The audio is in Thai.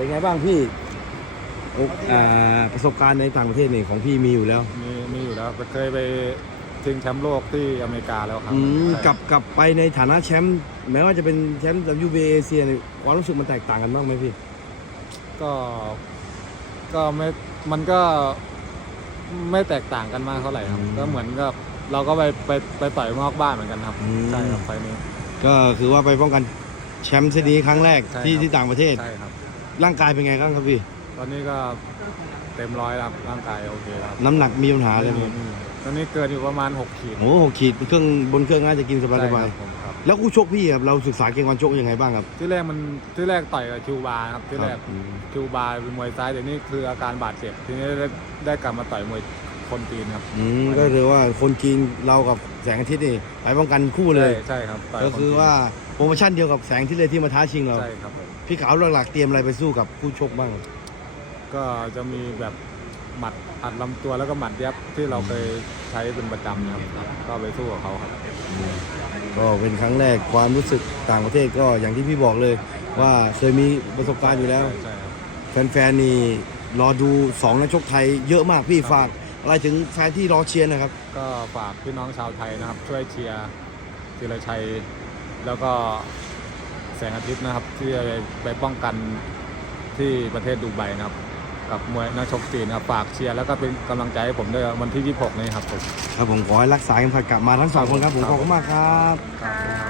เป็นไงบ้างพี่โอ้อ่าประสบการณ์ในต่างประเทศนี่ของพี่มีอยู่แล้ว มีมีอยู่แล้วเคยไปชิงแชมป์โลกที่อเมริกาแล้วครับอืมใช่กลับกลับไปในฐานะแชมป์แม้ว่าจะเป็นแชมป์ WBA เอเชียเนี่ยความรู้สึกมันแตกต่างกันบ้างไหมพี่ ก็ก็ไม่มันก็ไม่แตกต่างกันมากเท่าไหร่ครับ อืมก็เหมือนกับเราก็ไปไปไปต่อยนอกบ้านเหมือนกันครับอืม ใช่ครับไฟล์นี้ ก็คือว่าไปป้องกันแชมป์เซตนี้ครั้งแรกใช่ที่ครับ ที่ต่างประเทศ ใช่ครับ ร่างกายเป็นไงบ้างครับพี่ ตอนนี้ก็เต็มร้อยแล้วครับร่างกายโอเคแล้วครับน้ำหนักมีปัญหาเลยไหมไม่มีตอนนี้เกินอยู่ประมาณ 6 ขีดโอ้โหขีดเครื่องบนเครื่องน่าจะกินสบายใช่สคบายรับผมครับ แล้วคู่ชกพี่ครับเราศึกษาเกมการชกยังไงบ้างครับที่แรกมันที่แรกต่อยกับคิวบาร์ครับที่แรกอืมคิวบาร์เป็นมวยซ้ายแต่นี่คืออาการบาดเจ็บทีนี้ได้ได้กลับมาต่อยมวย คนจีนครับอืมก็คือว่าคนจีนเรากับแสงอาทิตย์นี่ไปป้องกันคู่เลยใช่ใช่ครับต่ยก็นคือจีนว่าโปรโมชั่นเดียวกับแสงอาที่เลยที่มาท้าชิงเรา ใช่ครับผมพี่ขาวหลักๆเตรียมอะไรไปสู้กับคู่ชกบ้าง ก็จะมีแบบหมัดอัดลำตัวแล้วก็หมัดยับที่เราเคยใช้เป็นประจำนะครับก็ไปสู้กับเขาครับ ก็เป็นครั้งแรกความรู้สึกต่างประเทศก็อย่างที่พี่บอกเลย ว่าเคยมีประสบการณ์อยู่แล้ว ใช่ครับ แฟนๆนี่รอดูสองนักชกไทยเยอะมากพี่ฝาก อะไรถึงแฟนที่รอเชียร์นะครับ ก็ฝากพี่น้องชาวไทยนะครับ ช่วยเชียร์ธีรชัย แล้วก็แสงอาทิตย์นะครับ ที่จะไปป้องกันที่ประเทศดูไบนะครับ กับมวยนักชกจีนนะครับฝากเชียร์แล้วก็เป็นกำลังใจให้ผมด้วยวันที่ 26 นี้ครับผม ครับผมขอให้รักษาเข็มขัดกลับมาทั้งสองคนครับผมขอบคุณมากครับ ครับ